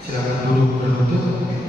Silakan duduk berlutut.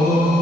Amen.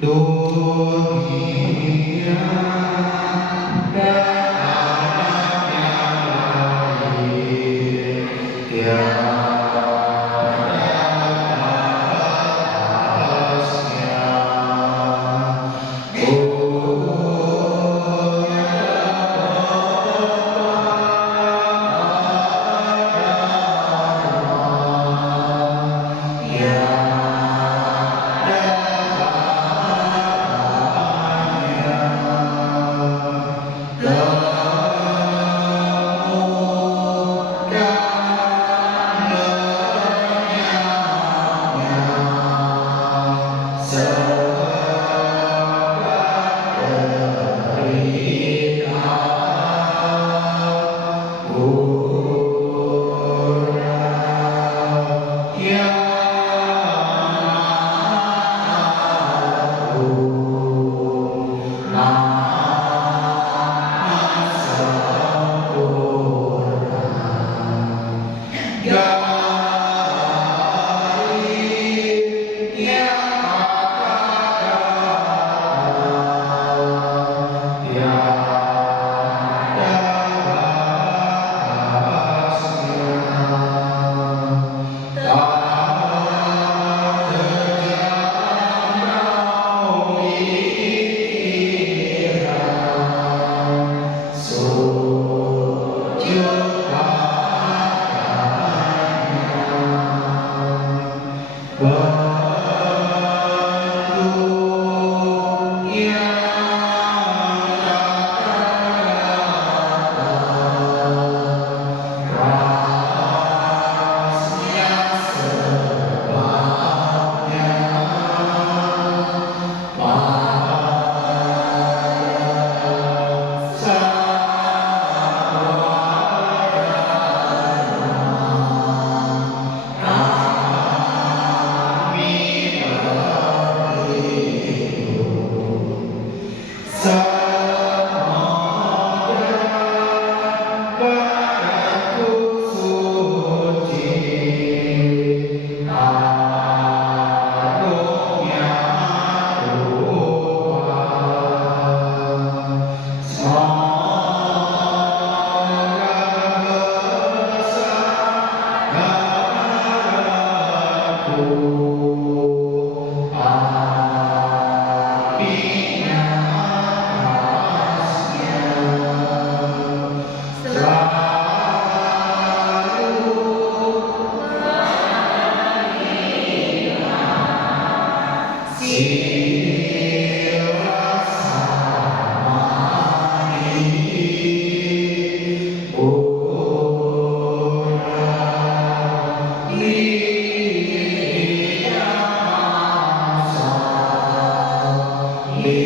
dunia dan anak yang lain tiada batasnya. Amen.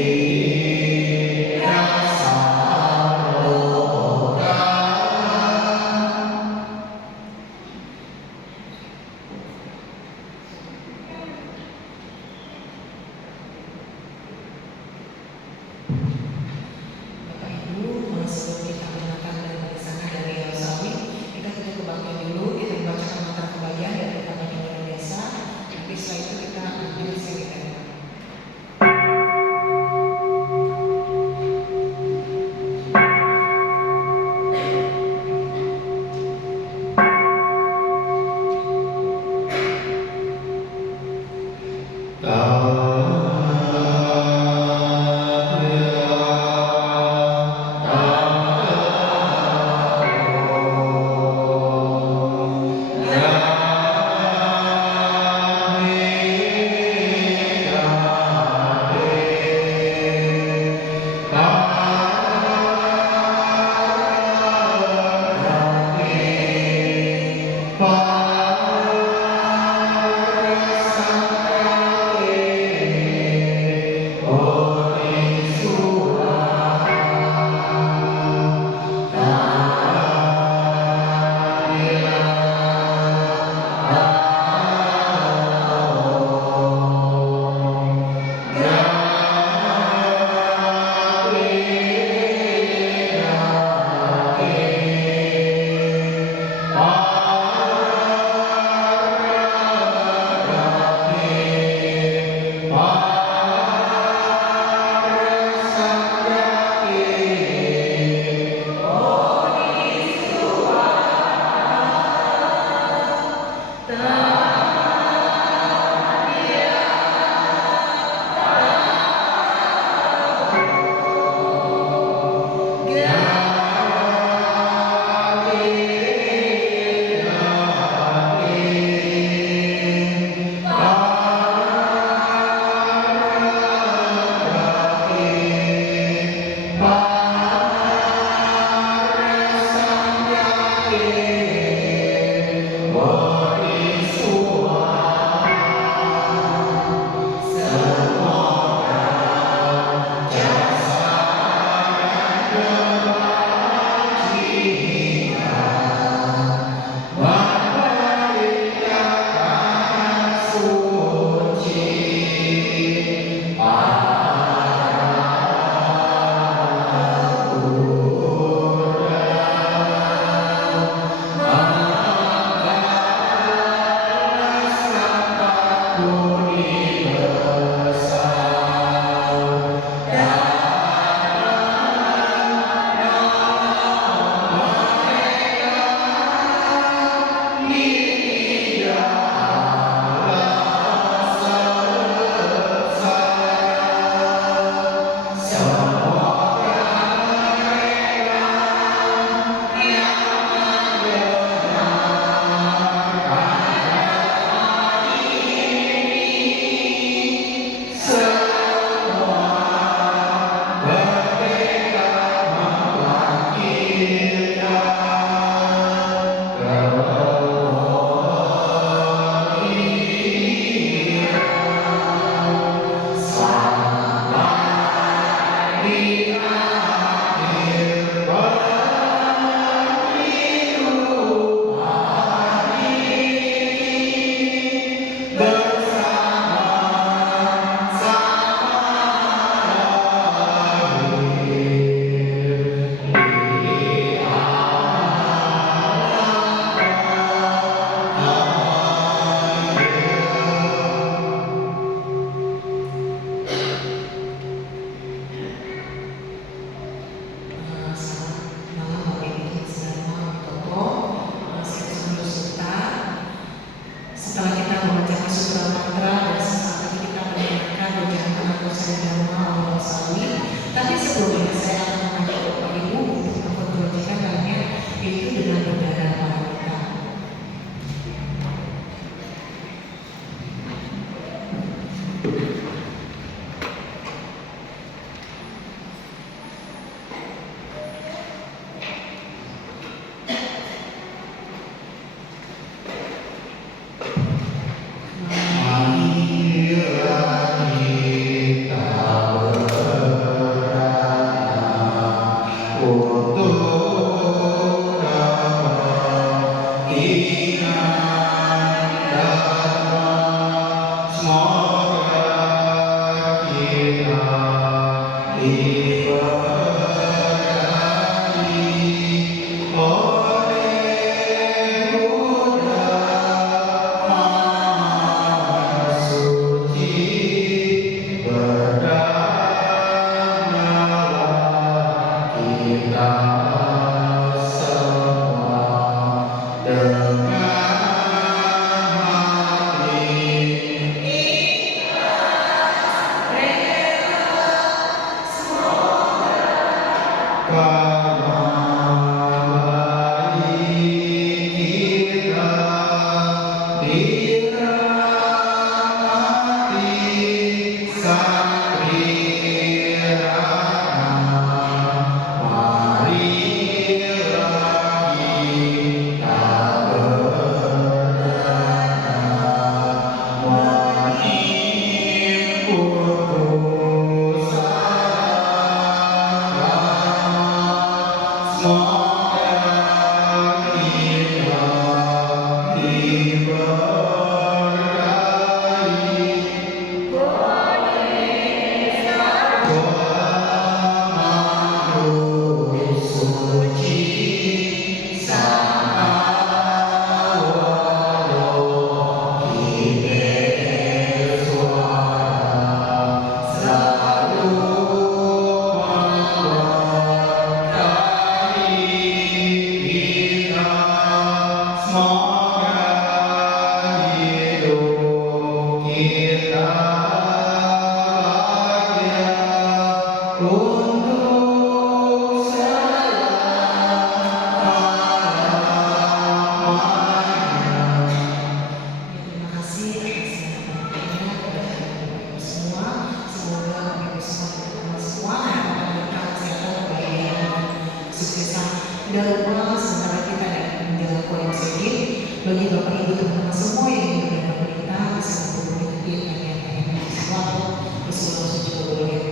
bagi Bapak Ibu teman-teman semua yang ingin berita bisa menghubungi yang sesuatu bersuara juga boleh.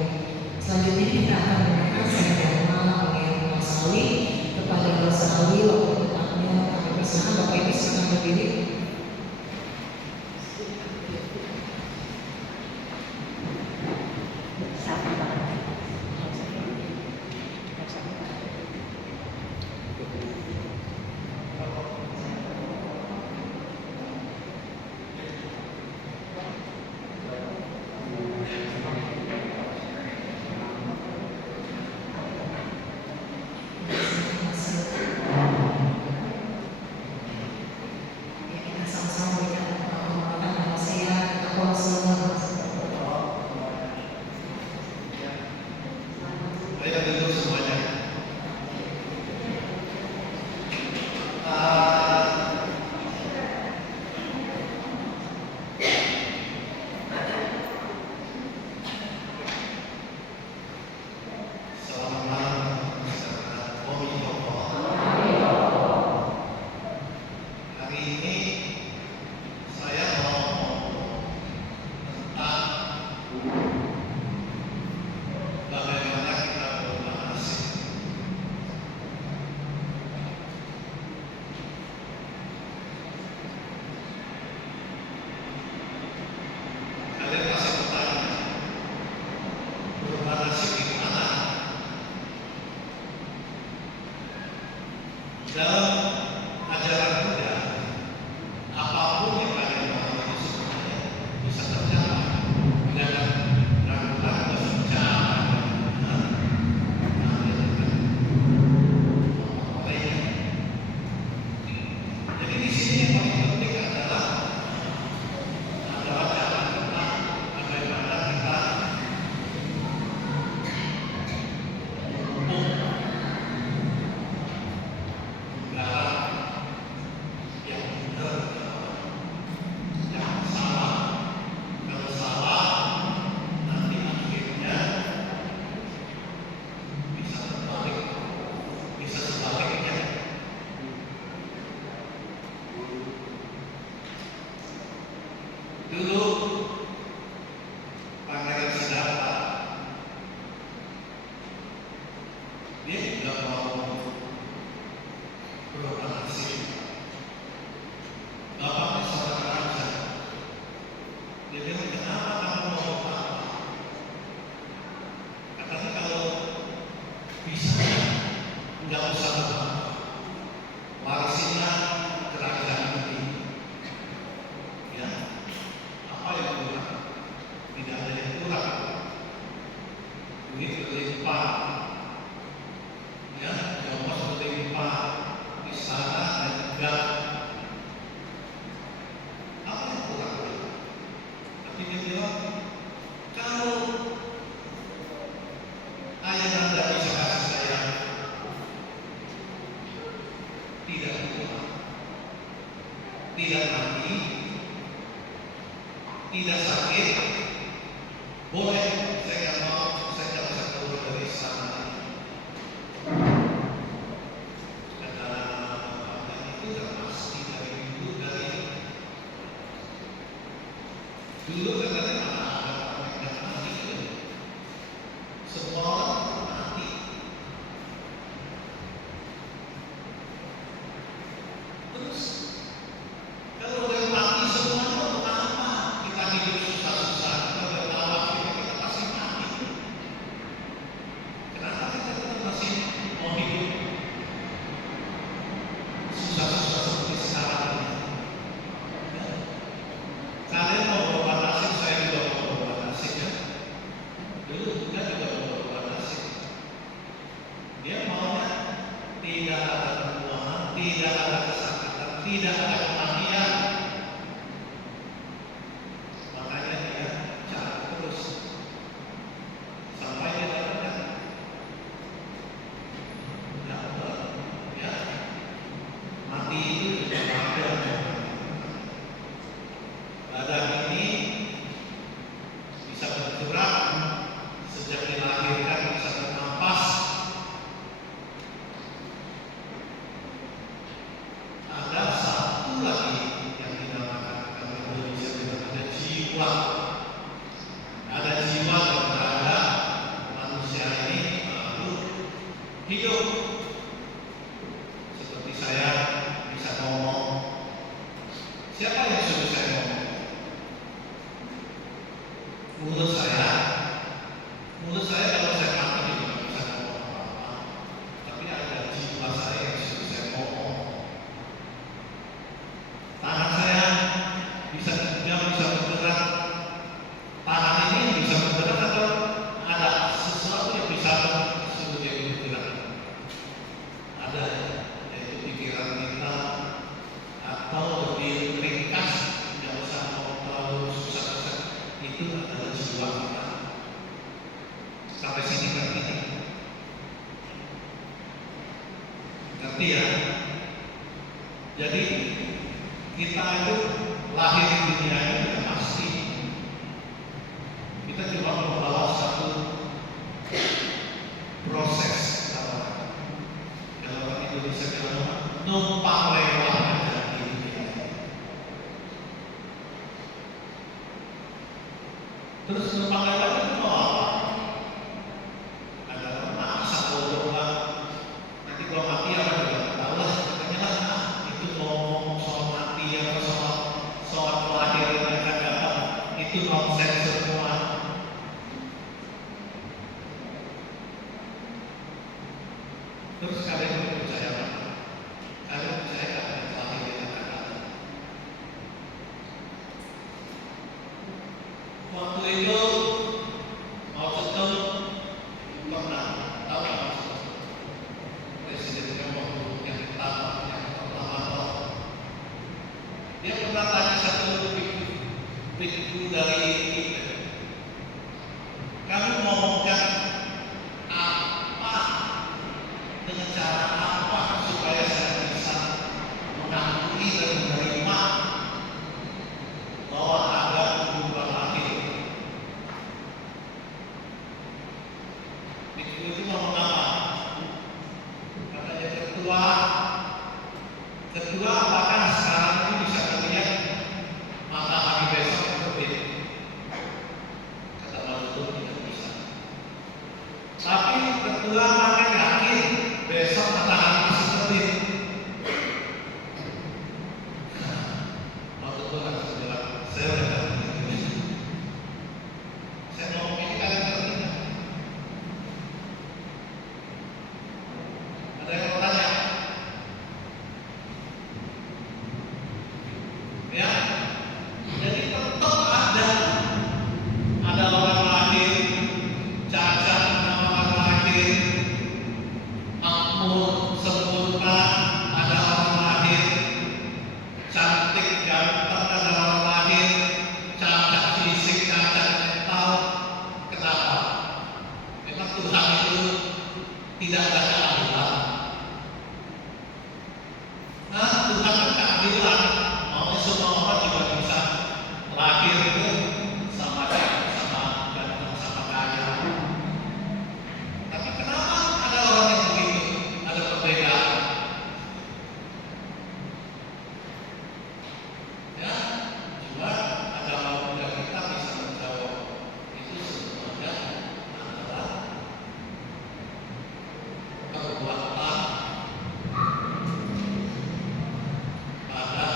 Selanjutnya kita akan mendengarkan sarjana oleh Mas Ali kepada Mas Ali waktu tepatnya kami persilakan Bapak Ibu silakan berdiri. duit berlimpah, ya, jongkos berlimpah, istana megah. Apa yang kurang? Tapi dia bilang, kalau ayah anda bisa kasih saya tidak kurang, tidak mati, tidak sakit, boleh, saya nggak mau, saya nggak bisa keluar dari istana ini. Karena bapaknya itu udah pasti dari dulu katanya mana ada orang yang mati itu. Semua orang mati. Terus kalau udah mati semua itu untuk apa? Kita hidup susah-susah, kita udah tahu kita pasti mati. Kenapa kita tetap masih mau hidup susah-susah seperti sekarang ini? Ya. Kalian mau berubah nasib, saya juga mau berubah nasib ya. Dulu kita juga mau berubah nasib. Dia maunya tidak ada kemurahan, tidak ada kesakitan, tidak ada kematian. Makanya dia cari terus sampai dia dapatkan. Ya Allah, ya mati itu tidak ada. Badan ini bisa bergerak, sejak dilahirkan bisa bernafas. Ada satu lagi yang dinamakan kalau Indonesia bilang ada jiwa. Ada jiwa yang berada manusia ini lalu hidup. Seperti saya bisa ngomong. Siapa yang suruh saya ngomong? Mulut saya kalau saya mati juga nggak bisa ngomong apa-apa. Tapi ada jiwa saya yang suruh saya ngomong. Tangan saya bisa bergerak. Tangan ini bisa bergerak atau ada sesuatu yang bisa suruh dia bergerak. Ada, yaitu pikiran kita atau lebih ringkas, tidak usah mau terlalu susah-susah. Itu adalah jiwa kita. Sampai sini ngerti ya? Ngerti ya? Jadi kita itu lahir di dunia ini tidak pasti. Kita cuma membawa satu proses. Kalau orang Indonesia bilang numpang lewat aja di dunia ini. Terus numpang lewat itu mau apa? Ada orang masa bodoh lah. Nanti kalau mati apa juga nggak tahu lah. Katanya lah itu ngomong soal mati apa soal kelahiran yang akan datang itu nonsense semua. Terus kalian percaya apa? Kalian percaya ada kelahiran yang akan datang? Waktu itu Mao Zedong pernah tahu nggak Mao Zedong? Presiden Tiongkok yang pertama. Dia pernah tanya satu biku dari Tibet, kamu ngomongkan apa, dengan cara apa supaya saya bisa mengakui dan menerima bahwa ada perubahan akhir. Biku itu ngomong apa? Katanya ketua apakah sekarang ini bisa melihat matahari besok terbit? Kata Mao Zedong tidak bisa. Tapi ketua makan yakin besok matahari masih terbit. Mao Zedong langsung bilang, saya udah ngerti. Saya ngomong ini kalian ngerti nggak? Ada yang mau tanya? Ya, jadi tetap ada orang lahir cacat tidak ada keadilan. Nah, Tuhan kan keadilan. Maunya semua orang juga bisa lahir itu sama ganteng sama kaya. Tapi kenapa ada orang yang begitu? Ada perbedaan. Ya, cuma agama muda kita bisa menjawab itu sebenarnya adalah perbuatan pada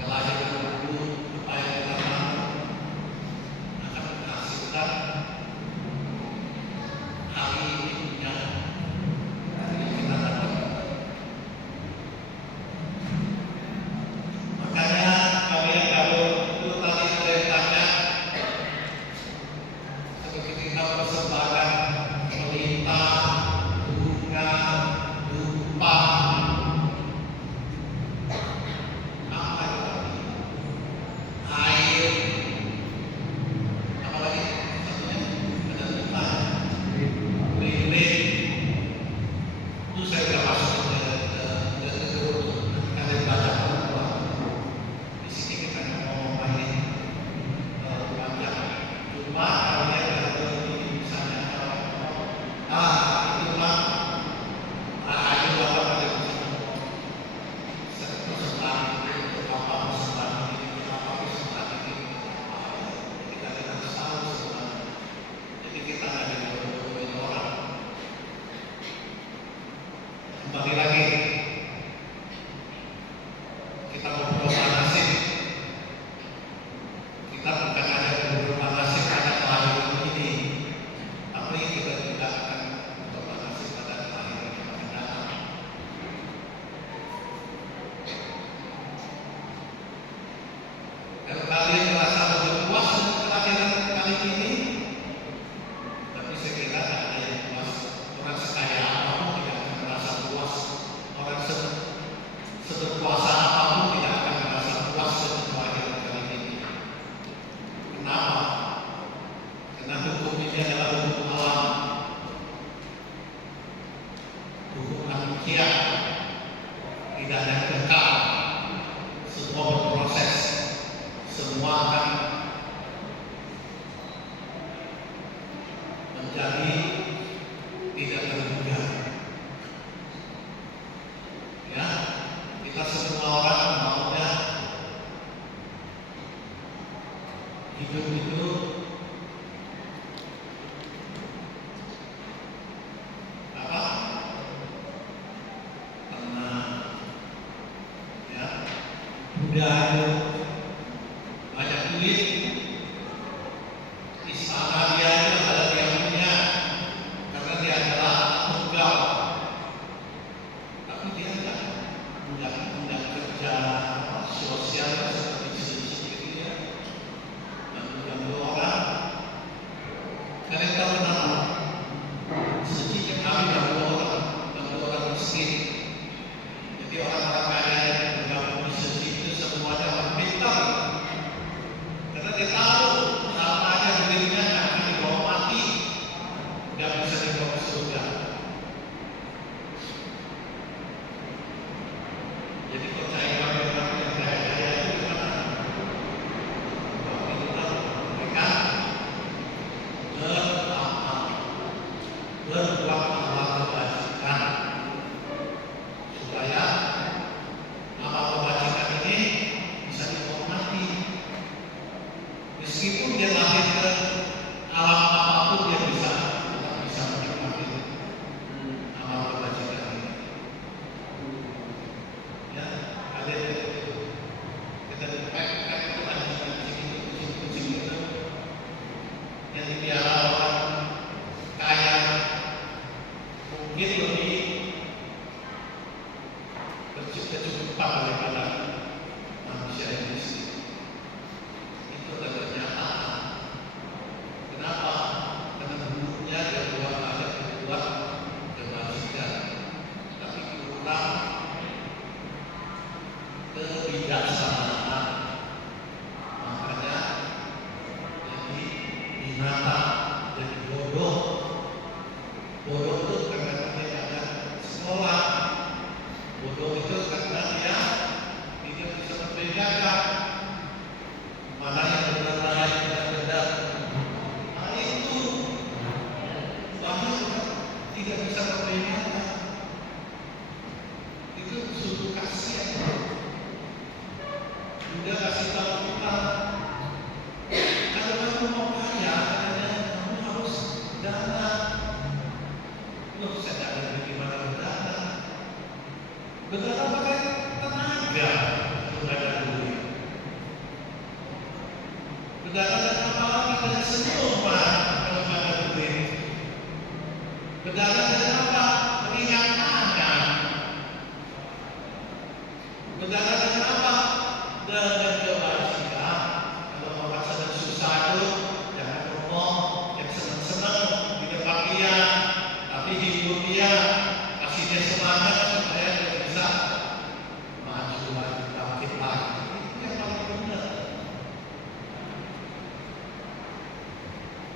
kelahiran dulu apa yang kita lakukan akan menghasilkan hari ini yang kita dapat. Makanya kalian kalau itu tadi ada yang tanya seperti kita persembahkan melintang, bunga, dupa, apa itu? Air, apa lagi? Satunya ada dupa, lilin. Itu saya tidak masuk ke kalian baca pelan-pelan. Di sini kita ngomong banyak banyak. Cuma kalian kalau di misalnya itu mah rahayu apa kalian bisa ngomong. Persembahan itu untuk apa, persembahan ini untuk apa, persembahan ini untuk apa. Kita tidak tahu sebenarnya. Jadi kita nggak dibodoh-bodohin orang. Kembali lagi, kita berdoa nasib. Kita bukan hanya berdoa nasib pada kelahiran ini, tapi kita juga akan berdoa nasib pada kelahiran yang akan datang. Kalau kalian merasa lebih puas dengan kelahiran kali ini, tapi saya kira tidak ada yang puas. Orang sekaya apapun tidak akan merasa puas. Orang seberkuasa apapun tidak akan merasa puas dengan kelahiran kali ini. Kenapa? Karena hukum ini adalah hukum alam, hukum manusia, tidak ada yang kekal, semua berproses, semua akan menjadi tidak terduga. Ya, kita semua orang maunya hidup itu apa? Tenang, ya, mudah, banyak duit, istana dia itu adalah dia punya, karena dia adalah anak tunggal. Tapi dia tidak kerja sosial seperti sedikit dia, mengganggu orang. Kalian tahu kenapa? Sedikit kami ganggu orang miskin. Jadi orang-orang kaya yang bergabung di sini itu semuanya orang pintar, karena dia tahu sama aja duitnya nggak akan dibawa mati, nggak bisa dibawa ke surga. Jadi percaya orang yang kaya itu gimana? Bahwa kita mereka beramal, berbuat amal kebajikan, supaya amal kebajikan ini bisa dihormati. Meskipun dia lahir ke alam apapun dia tetap bisa menikmati amal kebajikan ini. Ya, ada kita dipek-pek itu kucing itu yang dipiara orang kaya mungkin lebih berkecukupan daripada manusia ini sendiri. Itu adalah kenyataan. Kenapa? Karena dulunya dia berbuat kebajikan, tapi kurang kebijaksanaan, makanya jadi binatang, jadi bodoh,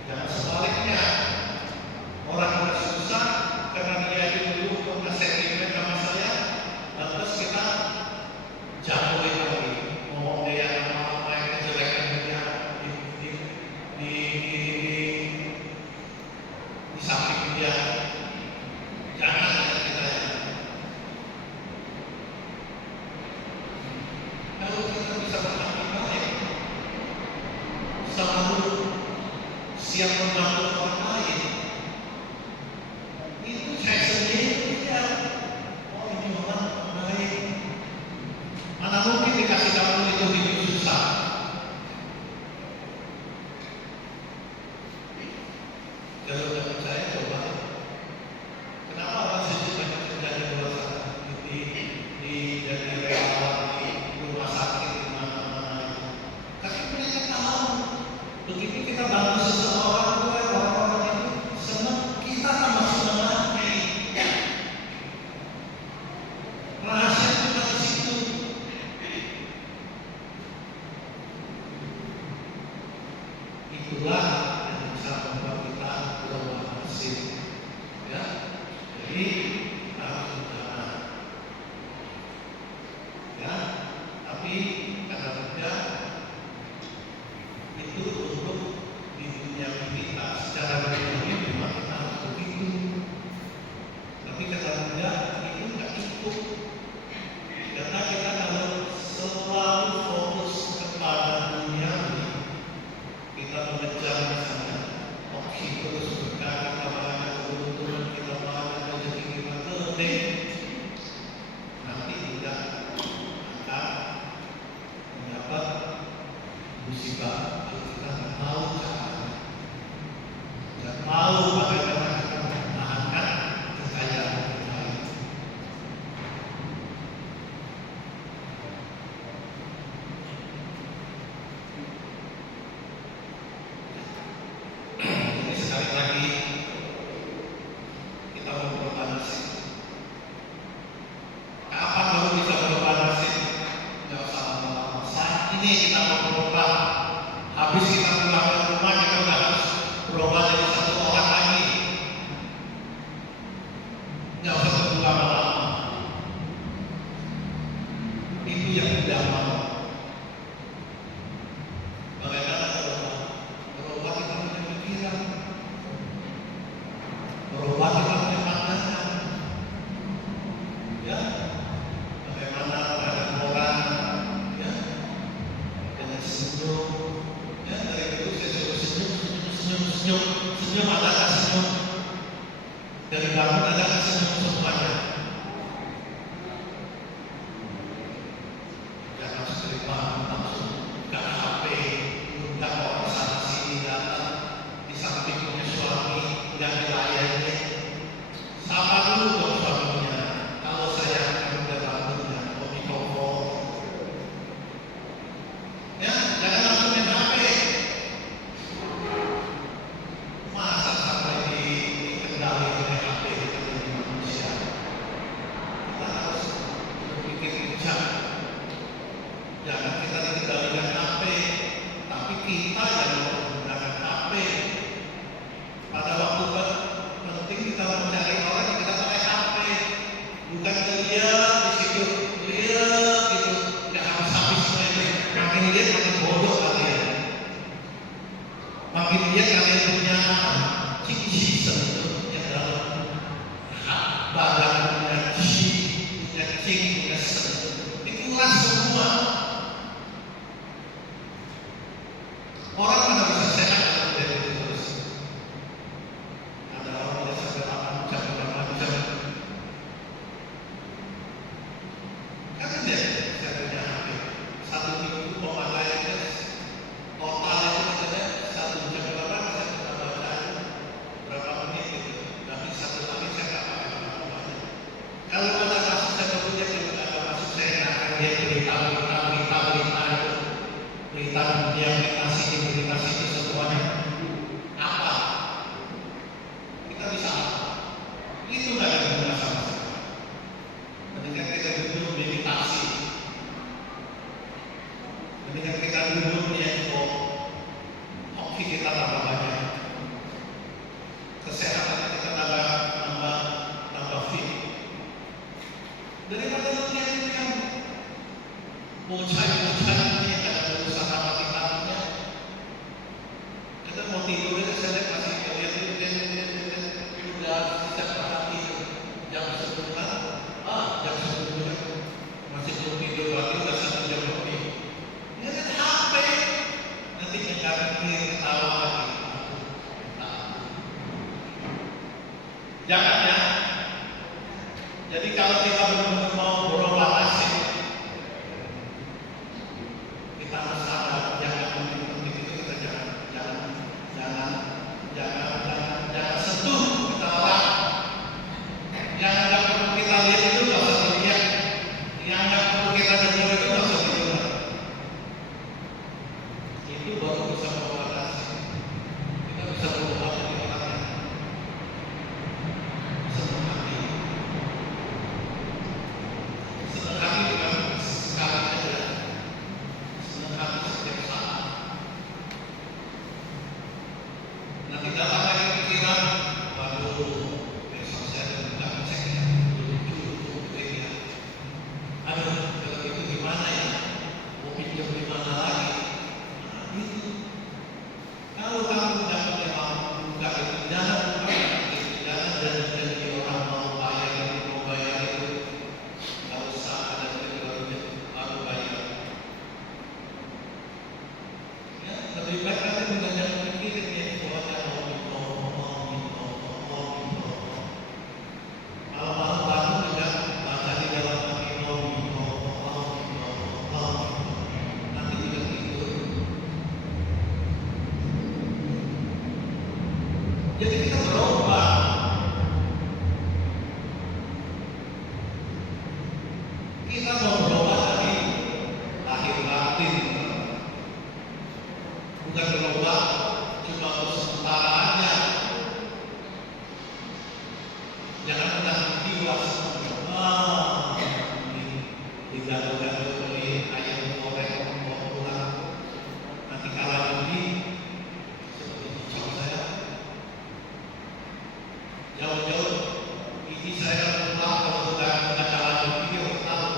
Jangan sebaliknya, orang yang susah karena dia itu dulu pernah sentimen sama saya, lantas kita jatuhin lagi, ngomong dia nama yang kejelekan dia di di di di, di, di samping dia. Jangan ya kita ya. Kalau kita bisa berhati baik, selalu siap membantu orang lain, itu saya sendiri ya. Oh ini orang baik. Mana mungkin dikasih kamu itu hidup susah? Kalau tidak percaya coba. Kenapa orang sujud banyak terjadi di luar sana? Di jadi relawan di rumah sakit di mana-mana itu. Tapi mereka tahu begitu kita bantu seseorang, orang-orang itu senang, kita tambah senang lagi. Rahasia itu dari situ. Itulah yang bisa membuat kita berubah nasib. Ya, jadi harus bencana. Ya, tapi kadang-kadang itu untuk di dunia kita secara pribadi memang kita harus begitu. Tapi kadang-kadang itu nggak cukup. Karena kita kalau selalu fokus kepada dunia ini, kita mengejar misalnya hoki terus berkali kita banyak keuntungan, kita banyak rezeki kita gede, nanti tidak akan mendapat musibah kalau kita nggak tahu caranya, nggak tahu bagaimana kita mempertahankan kekayaan kita itu. Jadi sekali lagi kita mau berubah nasib. Kapan baru bisa berubah nasib? Nggak usah lama-lama. Saat ini kita mau berubah. Habis kita pulang ke rumah kita udah harus berubah jadi satu orang lagi. Nggak usah tunggu lama-lama. Itu yang tidak mau. Bagaimana berubah? Berubah kita punya pikiran. Berubah kita punya pandangan. Ya, bagaimana terhadap orang, ya, dengan senyum, ya dari itu saya suruh senyum ada tak senyum, dari bangun ada tak senyum semuanya. Jangan sekali bangun langsung buka HP, undang orang sana sini datang, di samping punya suami, yang dilayani. Sapa dulu dong suaminya. Kalau saya akan udah bangunnya, kopi koko. Ya, jangan langsung main HP. Masa sampai dikendali oleh HP kita jadi manusia. Kita harus berpikir bijak. Jangan kita dikendalikan HP, tapi kita yang menggunakan HP. Pada waktu penting kita mencari orang, kita pakai HP, bukan lihat di situ, lihat gitu, nggak habis-habis itu. Makin lihat makin bodoh kalian. Makin lihat kalian punya ciri sebetulnya dalam badan punya ciri, punya sen. Itulah semua. Orang mana bisa sehat kalau dia itu terus. Ada orang yang sampai 8 jam, 8 jam. Kan dia saya punya HP. 1 minggu pemakaiannya total itu katanya 1 jam berapa saya sudah baca berapa menit gitu. Tapi 1 hari saya nggak pakai apa-apa. Kalau ada kasus saya punya, kalau ada kasus saya nggak akan dia beritahu kesehatan kita tambah fit. Daripada lu lihat yang bocah-bocah ini yang ada berusaha mati-matinya, kita mau tidur aja saya lihat masih dia udah sejak pagi jam 10 jam 10 masih belum tidur lagi udah 1 jam lebih. Dia lihat HP, nanti nyari ketawa lagi. Jangan ya. Jadi kalau kita benar-benar mau berubah nasib, kita harus sadar jangan penting-penting itu kita jangan sentuh kita orang. Yang nggak perlu kita lihat itu nggak usah dilihat, yang nggak perlu kita dengar itu nggak usah didengar. Itu baru bisa berubah nasib. Kita bisa berubah jadi orang yang senang hati. Senang hati bukan sekali aja, senang hati setiap saat. Nanti datang lagi pikiran, waduh, besok saya ada buka cek ya, lucu ya. Aduh, kalau itu gimana ya? Mau pinjam di mana lagi? Nah, itu. Kalau kamu nggak punya mampu buka itu, jangan buka itu, jangan janji orang mau bayar itu. Nggak usah ada baru bayar. Ya, lebih baik nanti dengan yang mikirin ya, soalnya mau gitu. Kalau malam bangun juga baca di dalam hati mau gitu. Nanti juga tidur. Jadi kita berubah. Kita mau berubah dari lahir batin, bukan berubah cuma untuk sementara aja. Jangan pernah jiwa semuanya. Digado-gado beli ayam goreng mau pulang. Nanti kalah judi seperti cicak saya. Jauh-jauh gigi saya pulang kalau sudah kalah judi dia udah tahu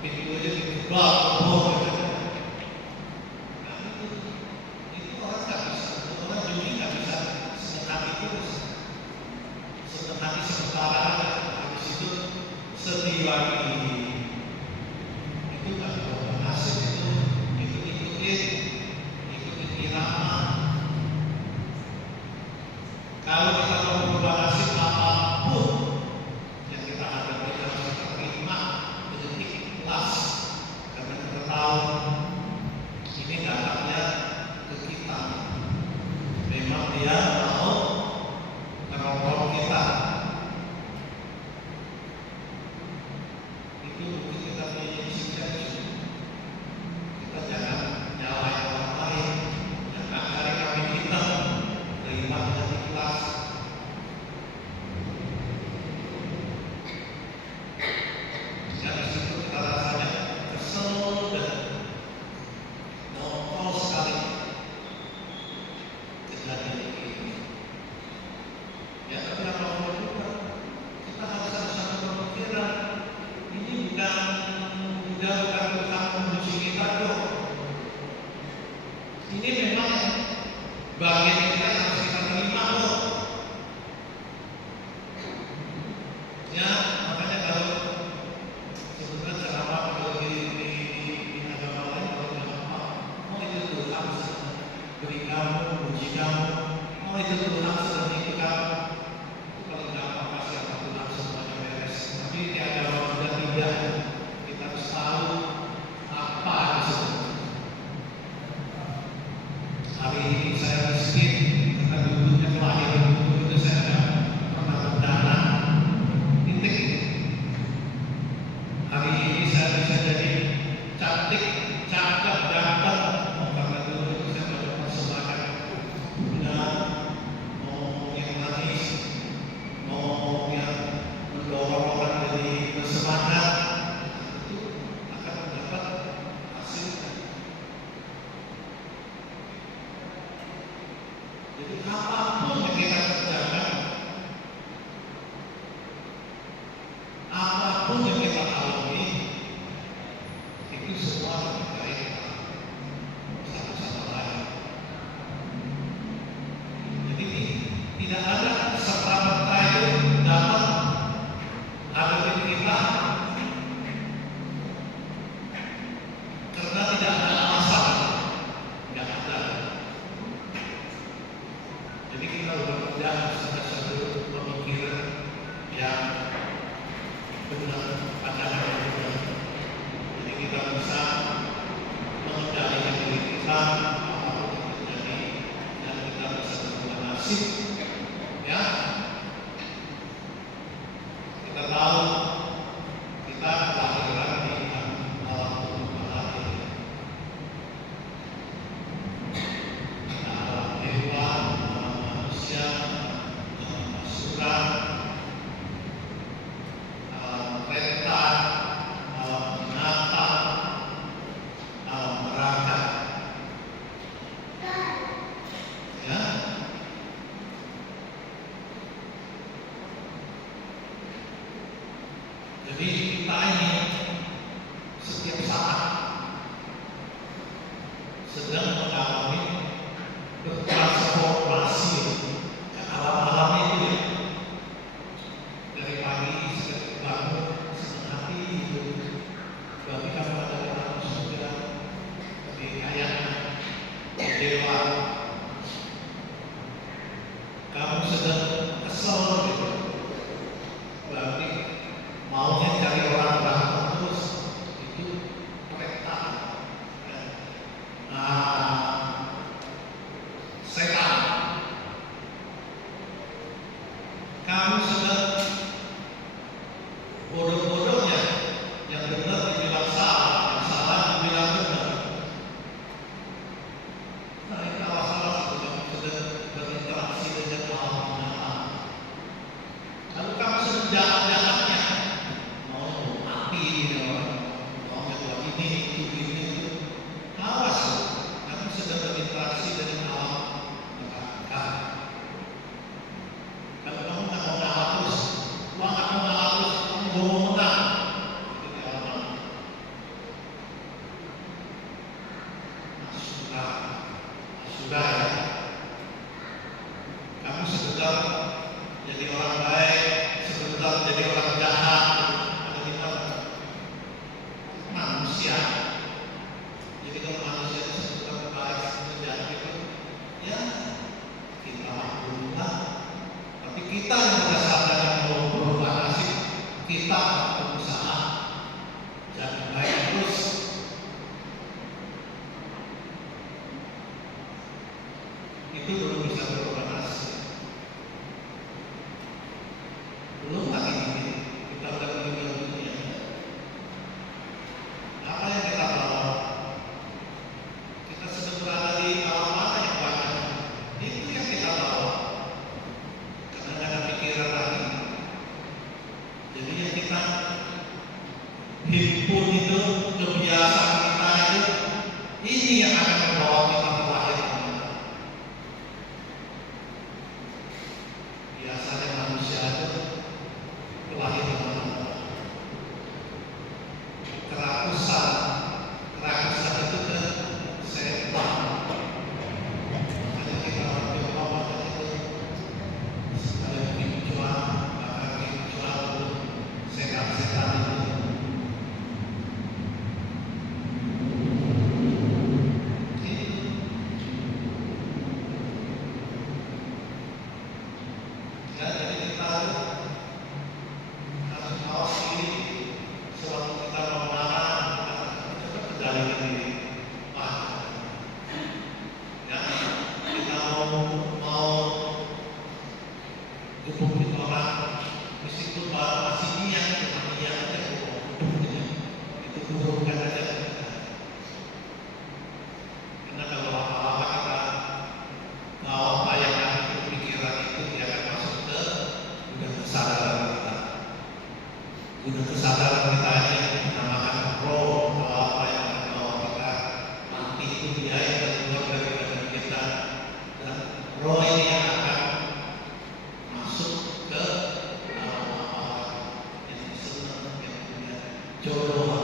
pintu aja dibuka gitu. Nah, itu orang nggak bisa, orang judi nggak bisa senang hati terus, senang hati sementara aja, habis itu sedih lagi. Itu nggak berubah nasib, itu ikutin irama. Kalau kita mau berubah nasib apapun yang kita hadapi harus kita terima dengan ikhlas, karena kita tahu ini datangnya ke kita. Memang dia mau menolong kita. Itu mungkin kita punya inisiatif. Kita jangan nyalahin orang lain, jangan cari kambing hitam, terima dengan ikhlas. Jadi kita udah punya satu pemikiran yang benar, pandangan yang benar. Jadi kita bisa mengendalikan diri kita apapun yang terjadi dan kita bisa berbuat nasib. Ya, kita tahu kita kelahiran di alam tubuh lahir. Ada alam hewan, alam manusia, alam asuran, alam rentan, alam binatang, alam neraka. Ya, jadi kita ini setiap saat sedang mengalami bertransformasi ke alam-alam itu ya. Dari pagi seketika bangun senang hati itu, berarti kamu ada orang surga, di ayahnya, dewa. Kamu sedang kesel gitu, berarti maunya cari orang berantem terus, itu mereka. Ya. Setan. Kamu sedang bodoh-bodohnya, yang benar dibilang salah, yang salah dibilang benar. Nah, ini salah kamu sedang berinteraksi dengan alam binatang. Lalu kamu sedang jahat-jahatnya, mau mati, mau buat ini itu. Awas, kamu sedang berinteraksi dengan alam neraka. Kalau kamu nggak mau ngalah terus, uang nggak mau ngalah terus, kamu mau menang. Itu di alam sudah ya. Kamu sebentar jadi orang baik, sebentar jadi orang jahat. Ada kita manusia. Jadi kalau manusia itu sebentar baik, sebentar jahat itu, ya kita maklumlah. Tapi kita yang sudah sadar mau berubah nasib, kita berusaha jadi baik terus. Itu belum bisa berubah nasib. Belum lagi ini, kita udah meninggal dunia. Apa yang kita bawa? Kita sedang berada di alam mana yang banyak? Itu yang kita bawa. Karena nggak ada pikiran lagi. Jadi yang kita himpun itu, kebiasaan kita itu, ini yang akan membawa kita ke lahir kemana. Biasanya manusia itu lahir kemana? Kerakusan itu ke setan. Makanya kita harus berubah itu. Sekali pincuan, maka pincuan itu setan-setan itu. Ya, jadi kita harus mawas diri. Sewaktu kita mau marah, kita coba kendalikan diri. Ya, kita mau gebukin orang, meskipun masih niat, cuma niat aja, itu bukan aja. Karena kalau apa-apa kita mau bayangkan itu pikiran itu, dia akan masuk ke udah kesadaran kita. Udah kesadaran kita ini yang dinamakan roh, atau apa yang akan bawa kita nanti itu dia yang keluar dari badan kita, dan roh ini yang akan masuk ke apa yang senang, yang punya jodoh.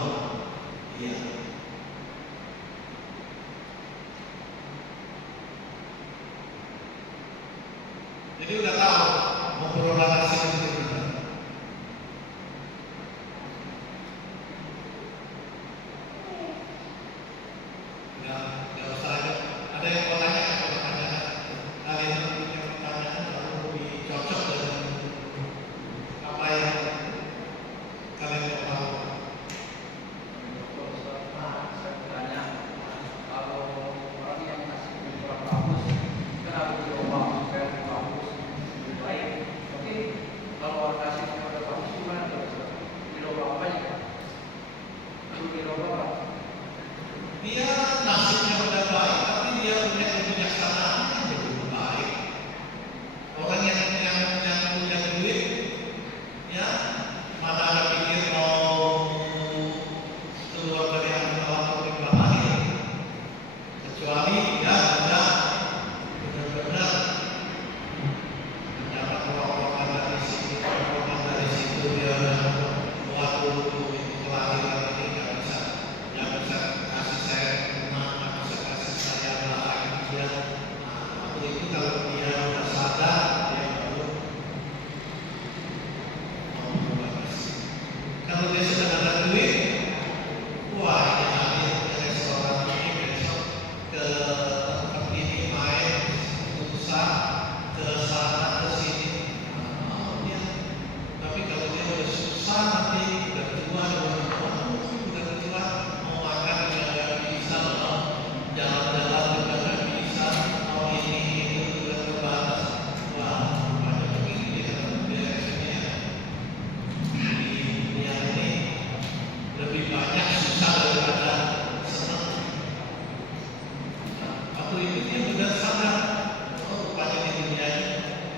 Iya. Jadi udah tahu mau berubah nasib itu benar. Nggak usah ada yang mau tanya atau pertanyaan. Kalian punya pertanyaan.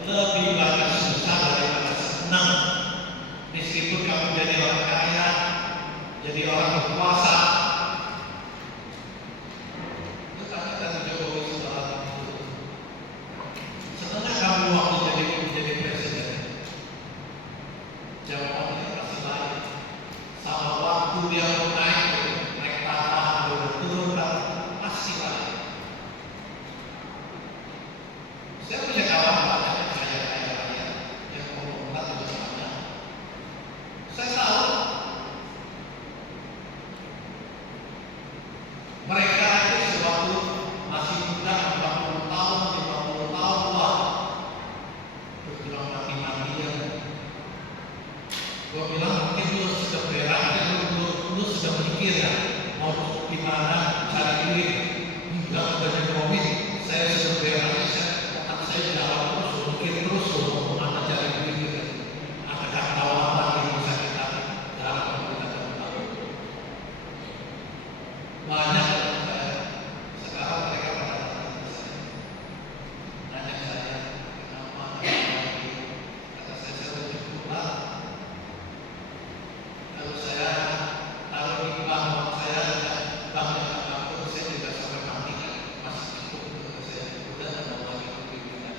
lebih banyak susah daripada senang. Meskipun kamu jadi orang kaya, jadi orang berkuasa. Itu tanya dari Jokowi setelah itu. Senangnya kamu waktu jadi presiden. Jawabannya pasti lain. Sama waktu dia mau naik tangga, turun pasti lain. Saya punya kawan banyak yang kaya yang komentar juga banyak. Saya tahu mereka itu sewaktu masih muda 40 tahun, 50 tahun lah berjuang mati-matian. Gue bilang mungkin lu sudah berak, lu sudah mikir ya mau gimana cari duit. Enggak udah jadi komit, saya sudah berak, saya jalan terus, mikir terus mau kemana cari duit. Ada tawaran yang bisa kita dalam kita tahu. Banyak sekarang mereka pada nanya saya kenapa lagi, kata saya sudah cukup lah. Kalau saya taruh di bank saya dan bank yang apapun saya tidak sampai mati masih cukup untuk saya udah ada lagi kepikiran.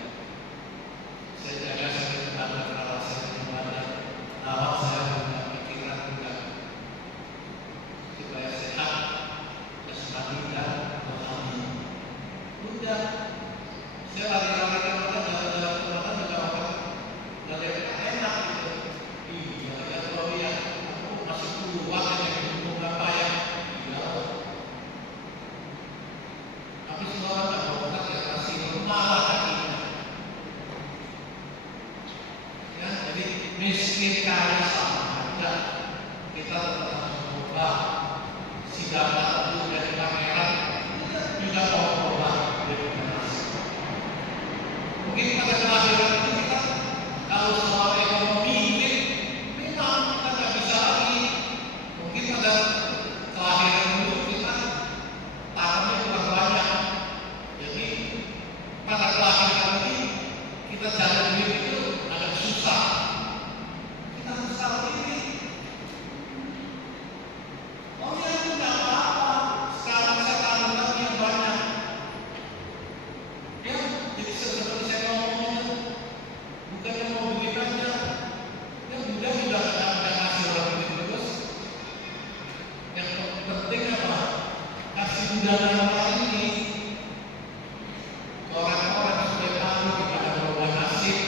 Saya jaga sampai tanda perawat saya ibadah, awak saya punya pikiran juga supaya sehat, jasmani dan rohani. Udah, saya lari-lari ke mana, jalan-jalan ke mana juga orang dari enak gitu. Iya, ya kalau ya aku masih kuat yang ngomong apa ya, iya. Tapi semua orang nggak mau ya masih malah kakinya. Ya, jadi miskin kaya sama aja. Kita tetap harus berubah. Si data itu dari pangeran juga mau berubah dari generasi. Mungkin pada kelahiran itu kita kalau soal ekonomi ini memang kita nggak bisa lagi. Mungkin pada kelahiran dulu kita tanamnya kurang banyak. Jadi pada kelahiran ini kita cari duit itu agak susah. Kita harus tahu ini. Oh ya itu nggak apa-apa. Sekarang saya tanam lagi yang banyak. Ya, jadi seperti saya ngomong itu bukannya mau duit aja. Ya udah nggak kasih orang duit terus. Yang penting apa? Kasih budaya orang ini ke orang-orang supaya tahu gimana berubah nasib,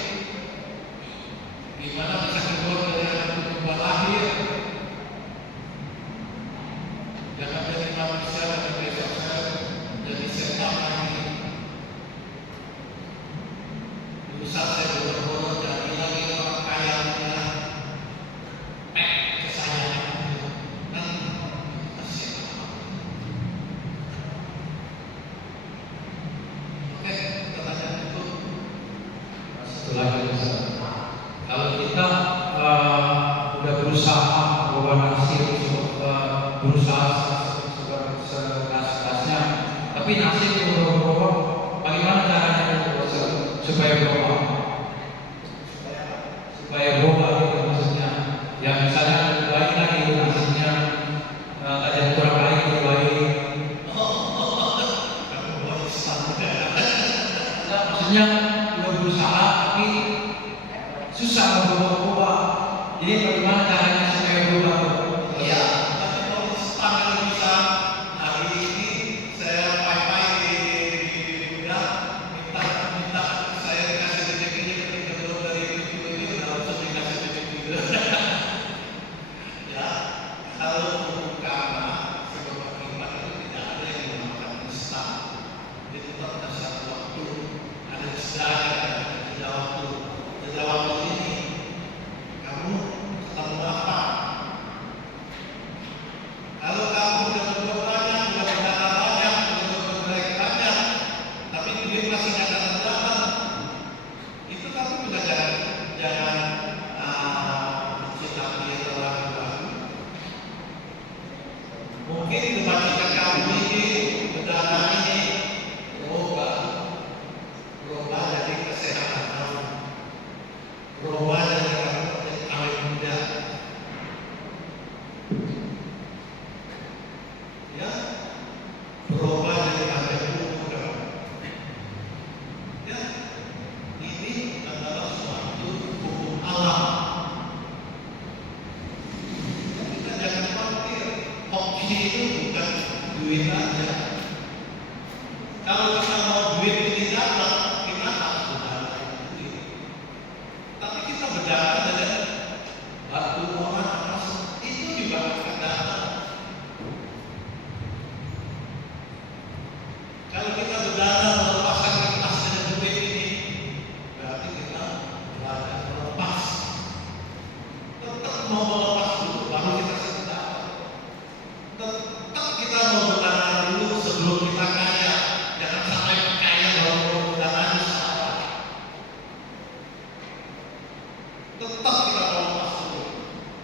gimana bisa keluar dari anak berubah lahir. Jangan jadi manusia dan besok saya jadi setan lagi. Usah saya bodoh-bodoh jadi lagi orang kaya punya kesayangan kan kasihan. Oke, kita tanya itu. Satu lagi Ustaz. Kalau kita udah berusaha merubah nasib untuk berusaha sekeras-kerasnya, tapi nasib berubah, bagaimana caranya supaya berubah? Supaya berubah gitu maksudnya. Ya misalnya baik lagi nasibnya, tadi yang kurang baik lebih baik. Kamu boleh standar. Nah, maksudnya udah berusaha tapi susah berubah. Jadi bagaimana caranya supaya berubah? Iya, tapi kalau standar bisa hari ini saya pai-pai di Buddha minta saya dikasih rezekinya ketika keluar dari itu ini udah langsung dikasih rezeki juga. Ya, kalau hukum karma sebab akibat itu tidak ada yang dinamakan instan. Jadi tetap ada satu waktu, ada jeda, ada waktu. Jeda waktu ini kamu ketemu apa? Kalau kamu sudah berbuat banyak, sudah berdana banyak, sudah berbuat banyak, tapi duit masih nggak datang, itu kamu juga jangan mencitati terlalu baru. Mungkin kebajikan kamu ini, berdana ini, berubah jadi kesehatan kamu. kunci itu bukan duit aja. Kalau kita mau duit ini dapat, kita harus berdarah duit. Tapi kita berdarah dengan batu orang atas itu juga akan datang. Kalau kita berdarah melepaskan kertas dengan duit ini, berarti kita belajar melepas. Tetap mau melepas dulu, baru kita sedar. Tetap kita mau berdarah dulu sebelum kita kaya. Jangan sampai kaya baru mau berdarah itu salah. Tetap kita mau lepas dulu,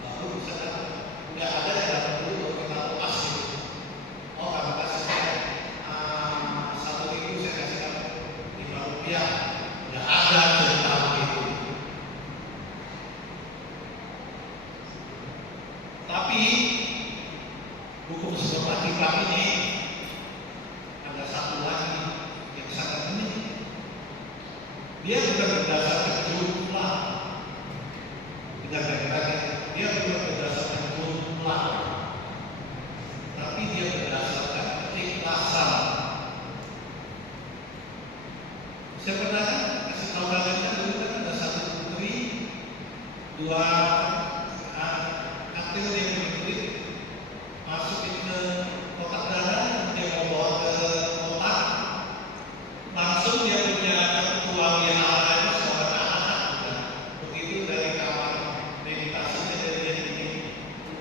baru bisa dapat. Nggak ada yang dapat dulu baru kita lepas dulu. Oh, kamu kasih saya 1.000, saya kasih kamu Rp5. Nggak ada cerita begitu. Tapi hukum sebelah kita ini ada satu lagi yang sangat unik. Dia bukan berdasarkan jumlah, tidak baik-baik. Dia bukan berdasarkan jumlah, tapi dia berdasarkan keikhlasan. Saya pernah kasih tahu kalian dulu kan ada satu putri, dua aktif yang berduit masukin ke kotak dana, dia mau bawa ke kotak, langsung dia punya ketua wihara itu seorang anak. Begitu dari kamar meditasinya dia ini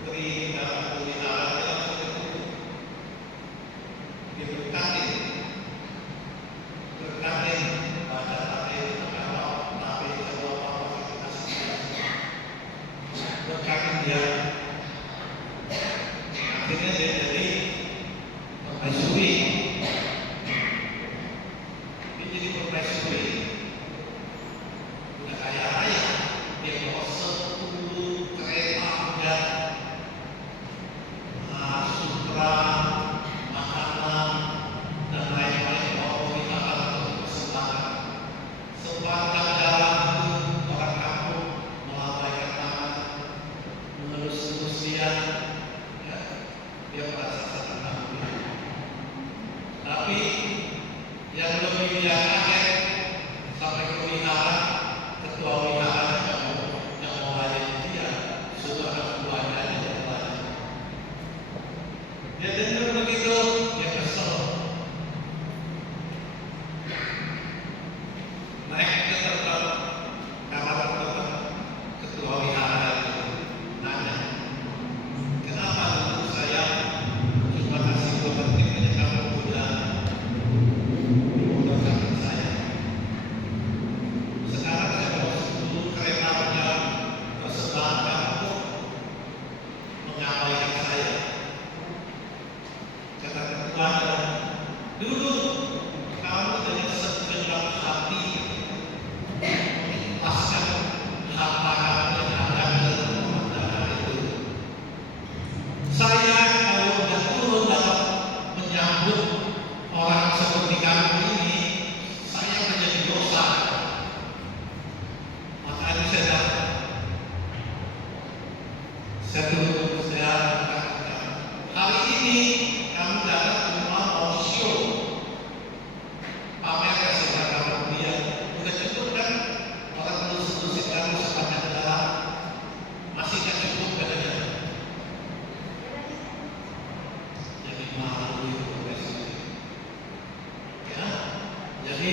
putri dalam wihara dia langsung ditutup. Dia berkatin baca tapi coba apa kita berkatin dia. Akhirnya dia jadi permaisuri. Dia jadi permaisuri. Udah kaya raya. Dia bawa 10 kereta kuda, sutra, makanan, dan lain-lain. Bawa wihara untuk persembahan. Sepanjang jalan itu orang kampung melambaikan tangan, mengelus-elus dia. Dia merasa sangat tangguh. Tapi yang lebih dia kaget sampai ke wihara, ketua wihara yang mau layani dia sudah ketuanya yang lain. Dia dengar begitu, dia kesel. Naik ke terbang, kamar terbang, ketua wihara itu nanya, kenapa dulu saya cuma kasih 2 menit aja kamu udah memudahkan saya. Sekarang saya bawa 10 kereta punya persembahan kamu mengabaikan saya. Kata ketuanya, dulu kamu dengan segenap hati mengikhlaskan harta kamu yang ada dalam pemandangan itu. Saya kalau sudah turun dalam menyambut orang seperti kamu ini, saya menjadi dosa. Makanya saya turun, saya katakan, hari ini kamu datang ke rumah mau show, pamer keseluruhan kamu dia. Udah cukup kan? Orang melus-lusin kamu sepanjang jalan, masih tak cukup katanya. Jadi malu itu presiden. Ya, jadi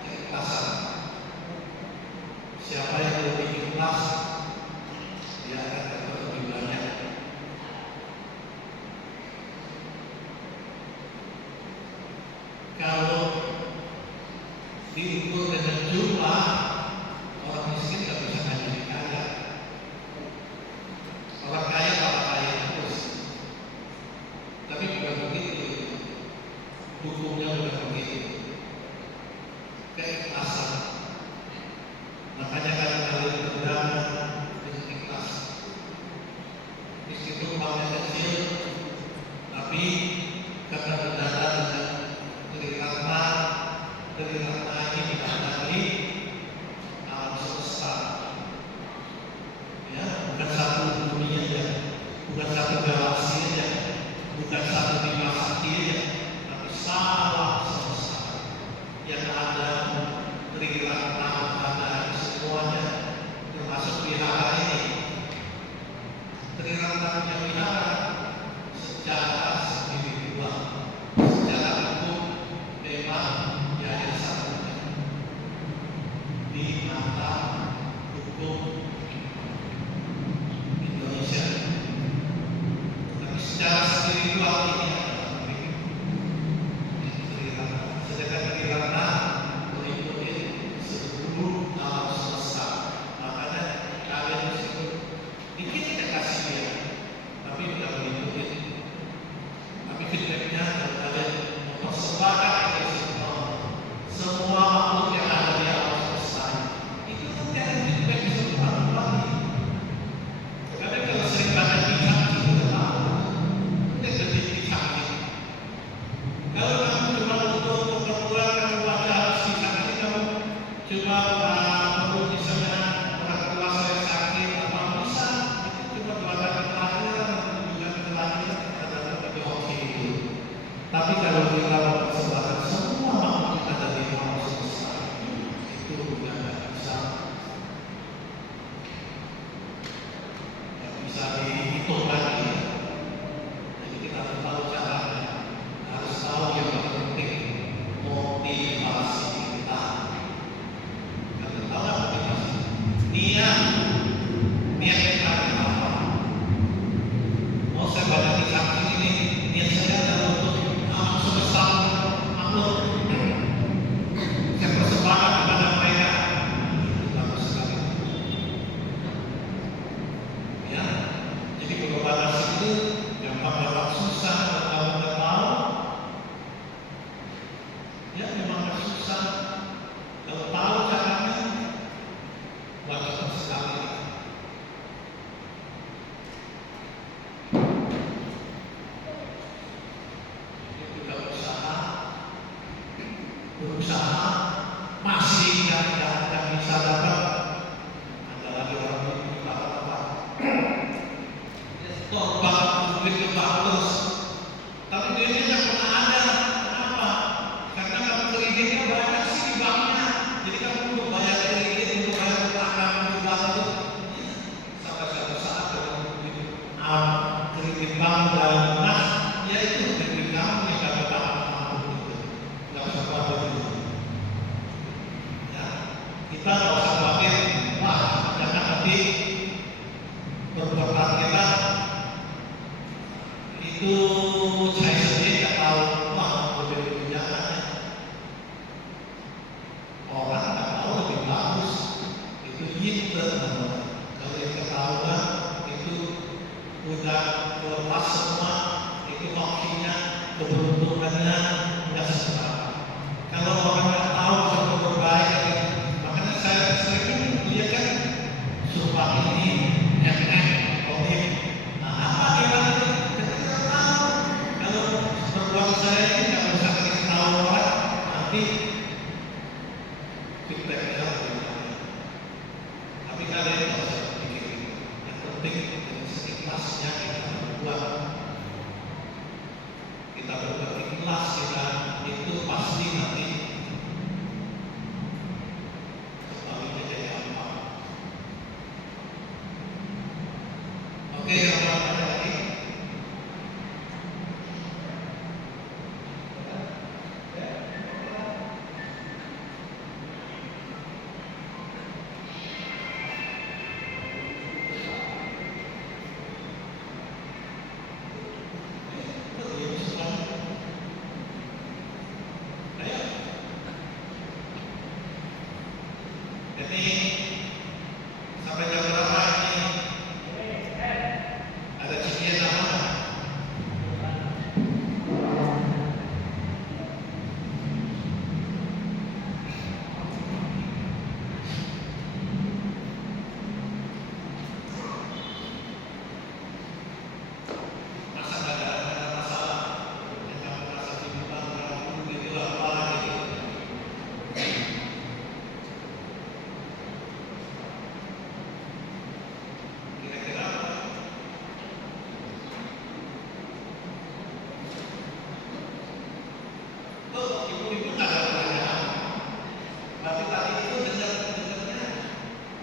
keikhlasan. Siapa yang lebih ikhlas, dia akan dapat lebih banyak. Kalau diukur dengan jumlah, orang miskin nggak bisa jadi kaya. Orang kaya malah kaya terus. Tapi bukan begitu. Hukumnya bukan begitu. Keikhlasan. Makanya kalian berdarah dengan ikhlas. Meskipun uangnya kecil, tapi karena berdarah dengan dari karena ini tidak dari alam semesta. Ya, bukan satu dunia ya, bukan satu bisa dapat, ada lagi orang yang minta apa? Tombak duit ke bank terus, tapi duitnya nggak pernah ada. Kenapa? Karena kamu kreditnya banyak sih di banknya, jadi kamu untuk bayar kredit, untuk bayar utang kamu di bank itu, sampai suatu saat kamu kredit bank dan lunas, ya itu kredit kamu yang nggak bertanggung itu, nggak usah khawatir dulu. Ya, kita nggak usah khawatir, wah jangan nanti perbuatan kita itu saya sendiri nggak tahu, wah boleh dikerjakan ya. Orang nggak tahu lebih bagus, itu yinter namanya. Kalau yang ketahuan itu udah lepas semua, itu hokinya, keberuntungannya nggak seberapa. Kalau orang nggak tahu bisa berbaik, makanya saya sering lihat kan sumpah ini, kodim. Nah apa dia itu? Kita tidak tahu. Kalau berbuat saya ini nggak bisa kasih tahu orang, nanti feedbacknya lebih banyak. Tapi kalian nggak usah pikir, yang penting dengan seikhlasnya kita berbuat. Kita berbuat ikhlas, kita itu pasti nanti kembalinya jadi apa. Oke, apa lagi? Jadi sampai jam berapa ini? Ada cicilan apa? Masa nggak ada masalah? Yang kamu merasa timbul kamu gitu apa lagi? Kira-kira apa? Oh, ibu-ibu nggak ada pertanyaan. Berarti tadi itu dengarnya,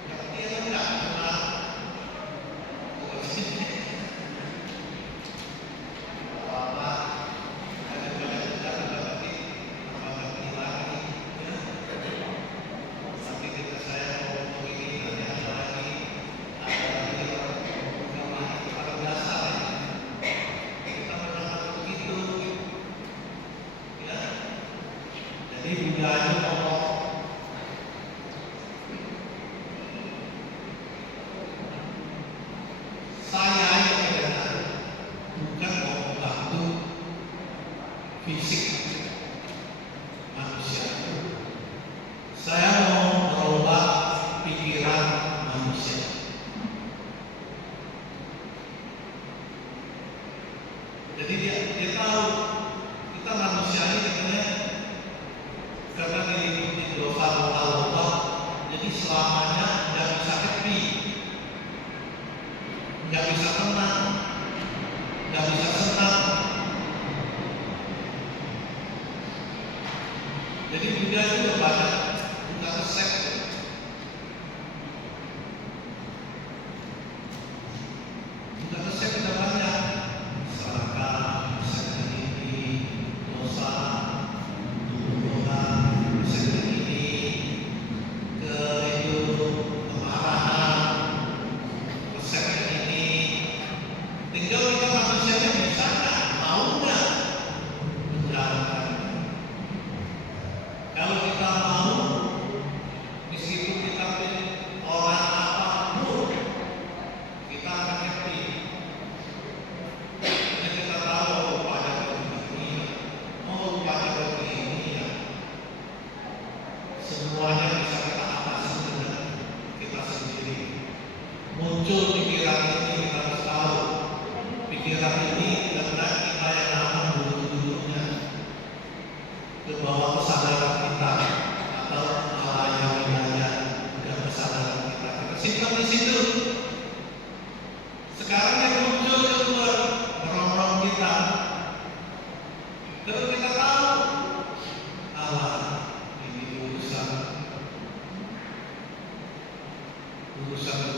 yang dia enggak cuma apa ada banyak berarti apa ngerti lagi ya. Sampai kita saya mau ini nanti ada lagi kalau biasa ya. Kita mendapat begitu ya. Jadi budaya ngomong saya yang benar bukan mau membantu fisik manusia. Saya mau merubah pikiran manusia. Jadi dia tahu kita manusia ini katanya karena dilindungi dosa Allah, jadi selamanya nggak bisa happy, nggak bisa tenang, nggak bisa senang. Jadi budaya itu banyak, bukan resep. Bukan resep kita banyak. Serakah, resep ini, dosa, tuduhan, resep ini, ke itu kemarahan, resep ini. Tinggal kita manusianya bisa nggak, mau nggak menjalankan. Kalau kita mau, meskipun kita orang apapun, kita akan happy. Karena kita tahu pada begini, pada begini ya. Semuanya bisa kita atasi dengan kita sendiri. Muncul pikiran ini kita harus tahu. Pikiran ini karena kita yang nanam dulu-dulunya ke bawah kesadaran kita atau hal yang wilayah situ. Sekarang yang muncul keluar orang-orang kita. Lalu kita tahu, Allah ini urusan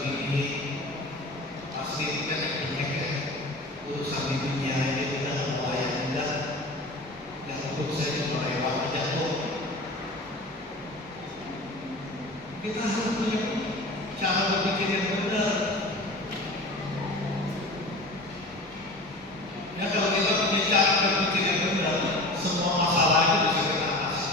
begini pasti kita urusan di dunia ini kita nggak enggak dan untuk saya cuma lewat aja kok. Kita harus punya cara berpikir yang benar. Ya kalau kita punya cara berpikir yang benar, semua masalah itu bisa kita atasi.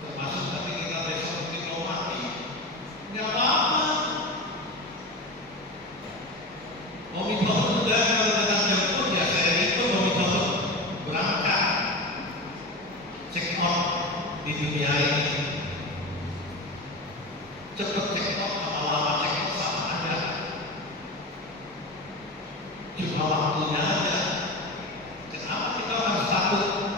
Termasuk nanti kita besok mungkin mau mati, nggak apa-apa. Mau minta udah kalau datang jemput ya saya itu mau minta berangkat check out di dunia ini. Cepet check out sama lama check out sama aja. Cuma waktunya aja. Kenapa kita harus takut?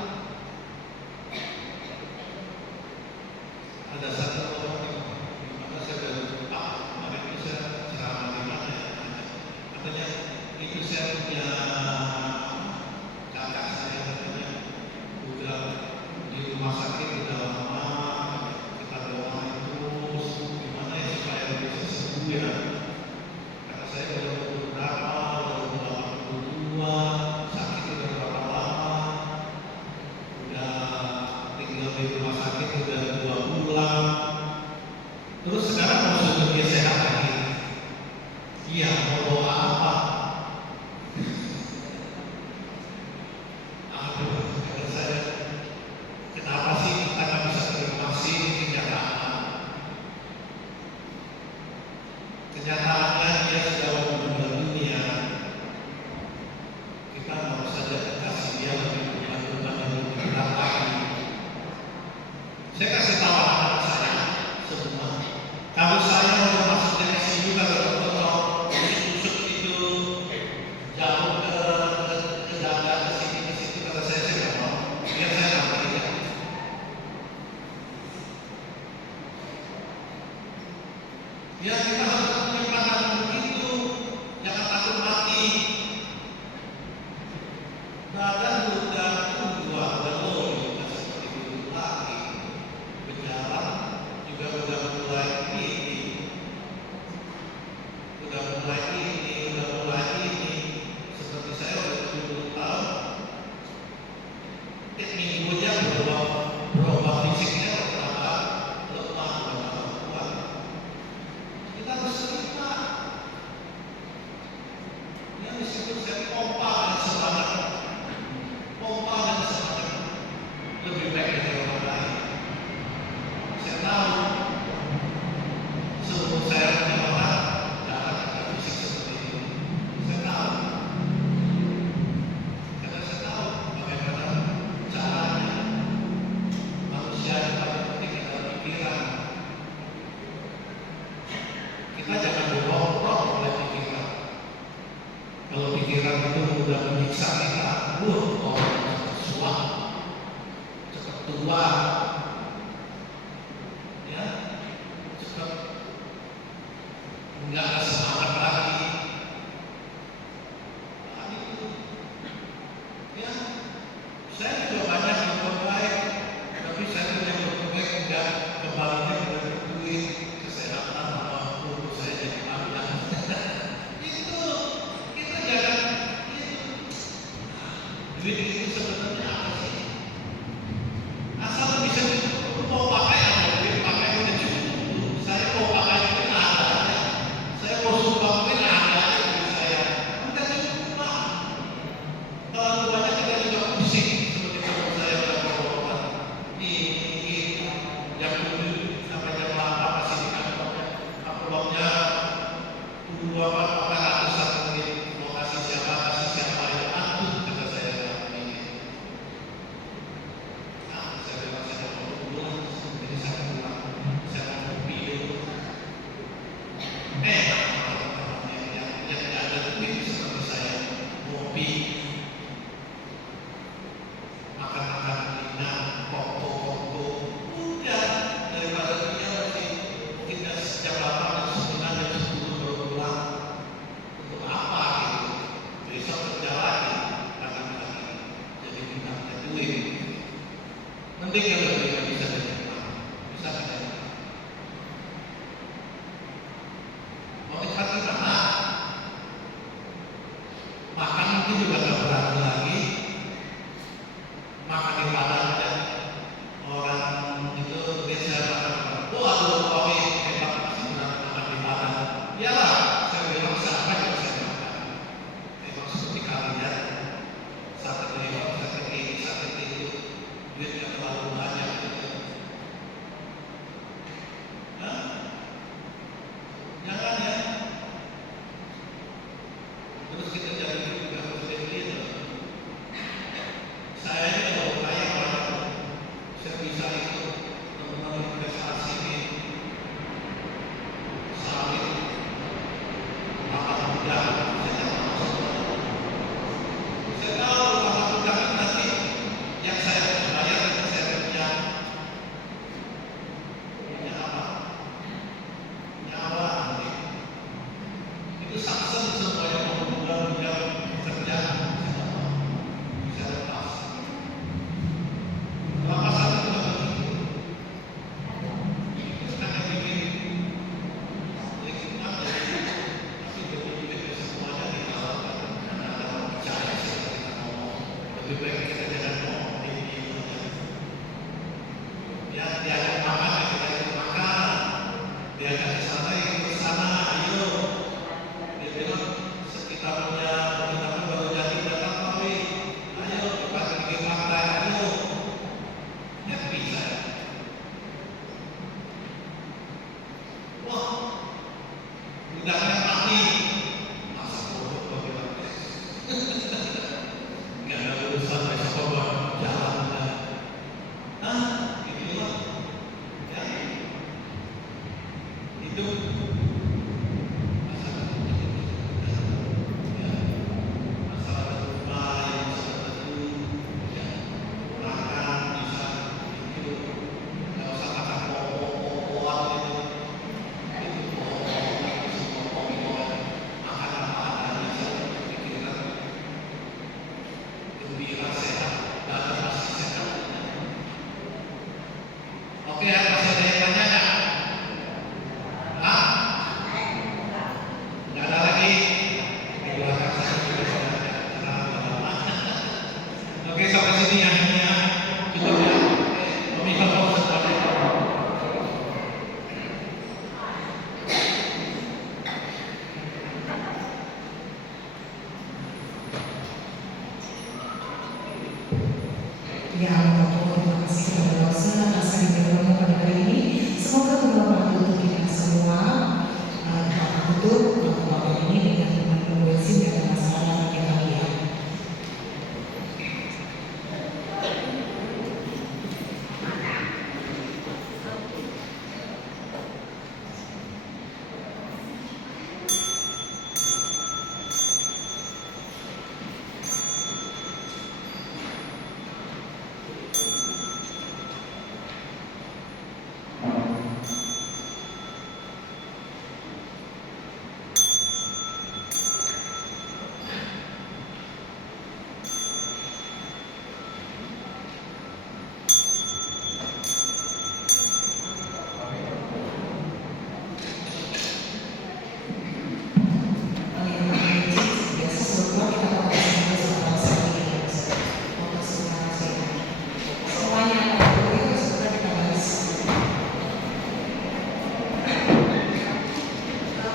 Ada satu orang di mana saya sudah lupa, kemarin itu saya ceramah di mana ya? Katanya itu saya punya kakak saya katanya udah di rumah sakit udah lama, kita doain terus gimana ya supaya bisa sembuh ya. Kata saya udah berapa, udah 82, sakit udah berapa lama, udah tinggal di rumah sakit udah 2 bulan. Terus sekarang mau suruh dia sehat lagi. Iya, mau doa apa? Aduh, kata saya, kenapa sih kita nggak bisa terima kasih kenyataan? Kenyataannya dia sudah meninggal dunia. Kita mau saja kasih dia lebih beban yang lebih berat lagi. Saya kasih tahu anak saya semua. Kalau saya mau masuk di ICU kalau dokter mau tusuk itu jauh ke dada ke situ kata saya nggak mau. Biar saya nggak ya. Ya kita harus punya pandangan begitu. Jangan takut mati. Badan udah tua, udah loyo, udah seperti dulu lagi. Berjalan juga udah mulai ini. Seperti saya udah 70 tahun. Tiap minggu aja berubah fisiknya bertambah lemah, bertambah kuat. Kita harus terima. Yang disebut saya pompa dan semangat. Pompa dan semangat lebih baik dari orang lain. Saya tahu sebelum saya menyelamat cara kita fisik seperti ini. Saya tahu. Karena saya tahu bagaimana caranya manusia yang paling penting adalah pikiran. Kita jangan berorok oleh pikiran. Kalau pikiran itu mudah menyiksa kita, orang cepat tua, ya, cepat nggak ada semangat lagi. Nah, itu, ya, saya juga banyak yang berbaik, tapi saya juga yang berbaik enggak kembalinya dengan duit, kesehatan, apa umur saya jadi panjang. Itu kita jangan itu. Duit itu sebenarnya apa sih? Asal lebih penting ya lebih bisa diterima, bisa diterima. Mau ikhlas gimana? Makan mungkin juga nggak berani lagi. Makan di Padang aja orang itu biasa makan. Waduh, kopi hebat masih berani makan di Padang. Iyalah, saya bilang siapa yang bisa makan. Memang seperti kalian, sate lewat, sate ini, sate itu, duitnya terlalu banyak gitu. Hah? Jangan ya. Terus kita jadi juga seperti itu. Saya ini kalau kaya banyak, saya bisa ikut teman-teman investasi di sawit, pakan udang, saya tahu semua. Saya tahu pakan udang itu nanti yang saya bayar dan saya punya apa? Nyawa nanti. Itu sukses semuanya mau udang kerja, saya lepas. Lepasan itu nggak begitu. Terus kan yang bikin apa ya? Tapi begitu semuanya dikalahkan karena ada orang percaya seperti kita ngomong. Lebih baik kita jangan ngomong ini. Ya diajak makan, ya kita ikut makan. Diajak ke sana, ikut ke sana. Ayo. Dia bilang kita punya penginapan baru jadi datang kali. Ayo kita pergi pantai. Ayo. Happy saya. Wah, udangnya mati. Masa bodoh kau bilang. Nggak ada urusan besok kau jalan udah. Hah? Gitu loh. Ya. Hidup. Masalah ya. Masalah rumah yang satu. Ya. Makan bisa hidup. Nggak usah makan pokok-pokokan itu. Itu pokok, makan apa adanya saja. Pikiran gembira sehat, badan masih sehat. Oke ya, masih ada yang tanya nggak? Hah? Nggak ada lagi? Di belakang saya juga sudah ada. Oke, sampai sini akhirnya cukup ya. Pemirsa fokus pada Ya Allah, terima kasih kepada dosa atas kehadiranmu pada hari ini. Semoga bermanfaat untuk kita semua. Kita tutup pertemuan ini dengan teman-teman Wesi dan masalah yang kalian.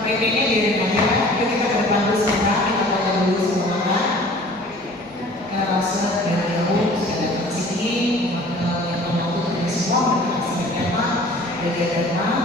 PP-nya diirim aja, yuk kita ke depan dulu sebentar, kita foto dulu semua kan. Kita rasa dari jauh, sudah datang ke sini, yang waktu dari semua, mereka kasih tema, dari tema,